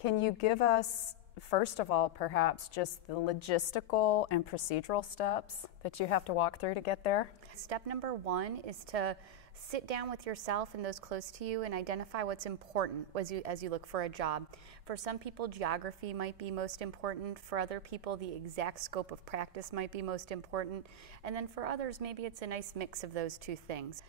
Can you give us, first of all, perhaps just the logistical and procedural steps that you have to walk through to get there? Step number one is to sit down with yourself and those close to you and identify what's important as you look for a job. For some people, geography might be most important. For other people, the exact scope of practice might be most important. And then for others, maybe it's a nice mix of those two things.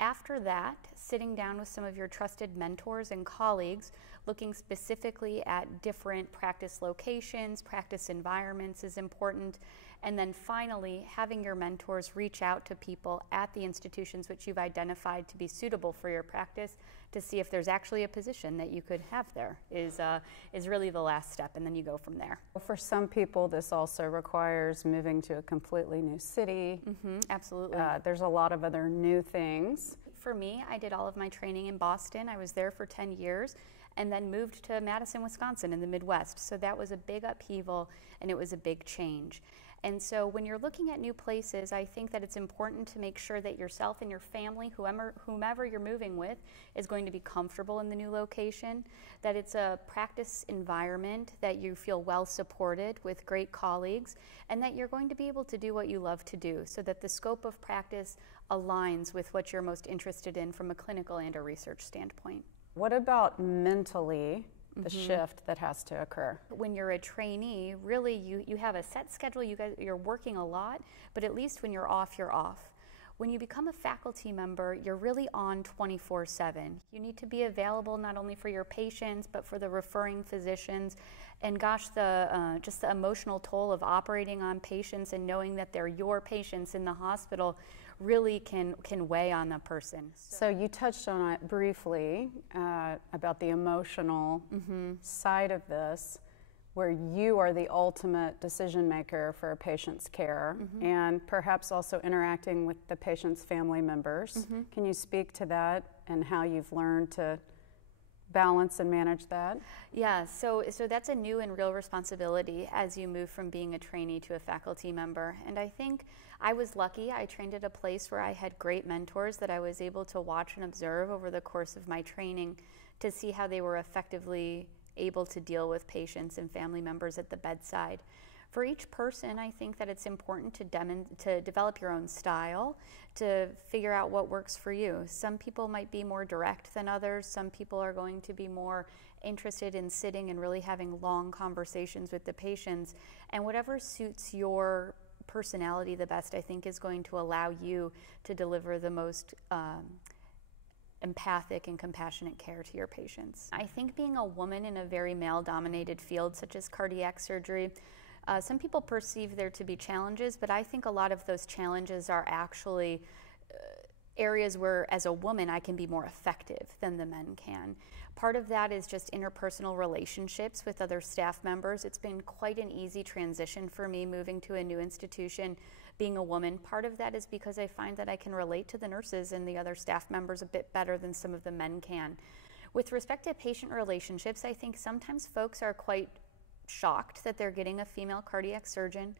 After that, sitting down with some of your trusted mentors and colleagues, looking specifically at different practice locations, practice environments is important. And then finally, having your mentors reach out to people at the institutions which you've identified to be suitable for your practice to see if there's actually a position that you could have there is really the last step, and then you go from there. For some people, this also requires moving to a completely new city. Absolutely. There's a lot of other new things. For me, I did all of my training in Boston. I was there for 10 years and then moved to Madison, Wisconsin in the Midwest. So that was a big upheaval and it was a big change. And so when you're looking at new places, I think that it's important to make sure that yourself and your family, whomever you're moving with, is going to be comfortable in the new location, that it's a practice environment, that you feel well supported with great colleagues, and that you're going to be able to do what you love to do so that the scope of practice aligns with what you're most interested in from a clinical and a research standpoint. What about mentally? The shift that has to occur. When you're a trainee, really you have a set schedule, you're working a lot, but at least when you're off, you're off. When you become a faculty member, you're really on 24/7. You need to be available not only for your patients, but for the referring physicians. And gosh, just the emotional toll of operating on patients and knowing that they're your patients in the hospital really can weigh on a person. So you touched on it briefly about the emotional side of this, where you are the ultimate decision maker for a patient's care and perhaps also interacting with the patient's family members. Can you speak to that and how you've learned to balance and manage that? Yeah, so that's a new and real responsibility as you move from being a trainee to a faculty member. And I think I was lucky. I trained at a place where I had great mentors that I was able to watch and observe over the course of my training to see how they were effectively able to deal with patients and family members at the bedside. For each person, I think that it's important to develop your own style, to figure out what works for you. Some people might be more direct than others. Some people are going to be more interested in sitting and really having long conversations with the patients. And whatever suits your personality the best, I think, is going to allow you to deliver the most empathic and compassionate care to your patients. I think being a woman in a very male-dominated field such as cardiac surgery, some people perceive there to be challenges, but I think a lot of those challenges are actually areas where, as a woman, I can be more effective than the men can. Part of that is just interpersonal relationships with other staff members. It's been quite an easy transition for me moving to a new institution, being a woman. Part of that is because I find that I can relate to the nurses and the other staff members a bit better than some of the men can. With respect to patient relationships, I think sometimes folks are quite shocked that they're getting a female cardiac surgeon,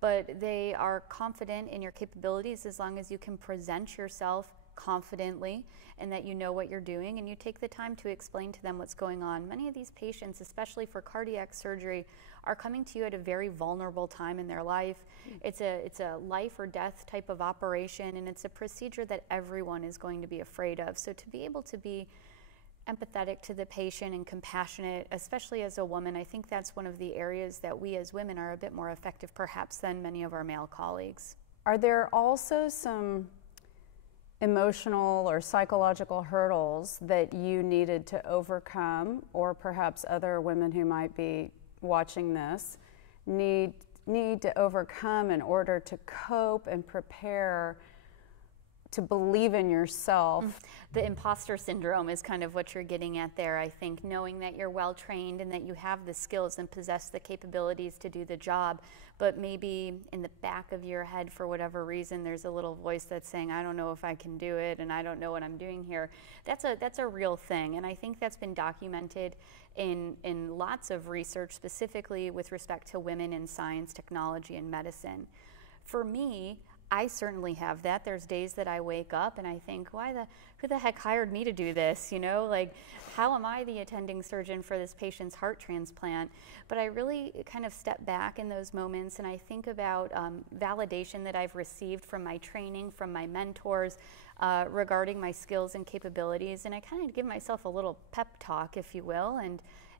but they are confident in your capabilities as long as you can present yourself confidently and that you know what you're doing and you take the time to explain to them what's going on. Many of these patients, especially for cardiac surgery, are coming to you at a very vulnerable time in their life. It's a life or death type of operation, and it's a procedure that everyone is going to be afraid of. So to be able to be empathetic to the patient and compassionate, especially as a woman, I think that's one of the areas that we as women are a bit more effective perhaps than many of our male colleagues. Are there also some emotional or psychological hurdles that you needed to overcome, or perhaps other women who might be watching this need to overcome in order to cope and prepare to believe in yourself? The imposter syndrome is kind of what you're getting at there, I think, knowing that you're well trained and that you have the skills and possess the capabilities to do the job, but maybe in the back of your head, for whatever reason, there's a little voice that's saying, I don't know if I can do it and I don't know what I'm doing here. That's a real thing, and I think that's been documented in lots of research, specifically with respect to women in science, technology, and medicine. For me, I certainly have that. There's days that I wake up and I think, who the heck hired me to do this? You know, like, how am I the attending surgeon for this patient's heart transplant? But I really kind of step back in those moments and I think about validation that I've received from my training, from my mentors, regarding my skills and capabilities. And I kind of give myself a little pep talk, if you will,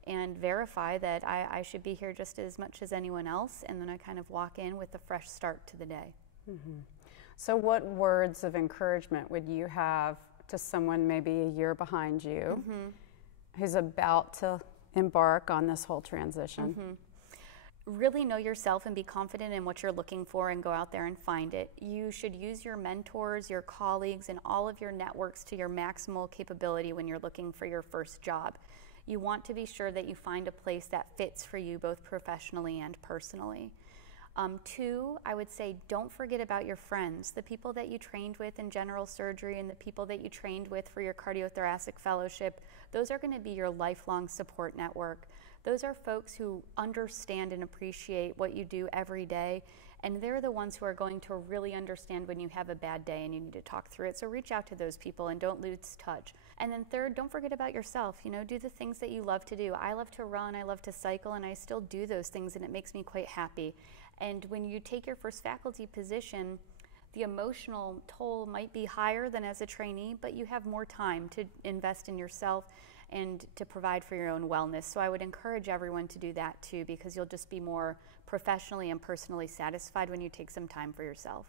and verify that I should be here just as much as anyone else. And then I kind of walk in with a fresh start to the day. Mm-hmm. So what words of encouragement would you have to someone maybe a year behind you who's about to embark on this whole transition? Really know yourself and be confident in what you're looking for and go out there and find it. You should use your mentors, your colleagues, and all of your networks to your maximal capability when you're looking for your first job. You want to be sure that you find a place that fits for you both professionally and personally. 2, I would say don't forget about your friends, the people that you trained with in general surgery and the people that you trained with for your cardiothoracic fellowship. Those are going to be your lifelong support network. Those are folks who understand and appreciate what you do every day, and they're the ones who are going to really understand when you have a bad day and you need to talk through it. So reach out to those people and don't lose touch. And then 3rd, don't forget about yourself. You know, do the things that you love to do. I love to run, I love to cycle, and I still do those things, and it makes me quite happy. And when you take your first faculty position, the emotional toll might be higher than as a trainee, but you have more time to invest in yourself and to provide for your own wellness. So I would encourage everyone to do that too, because you'll just be more professionally and personally satisfied when you take some time for yourself.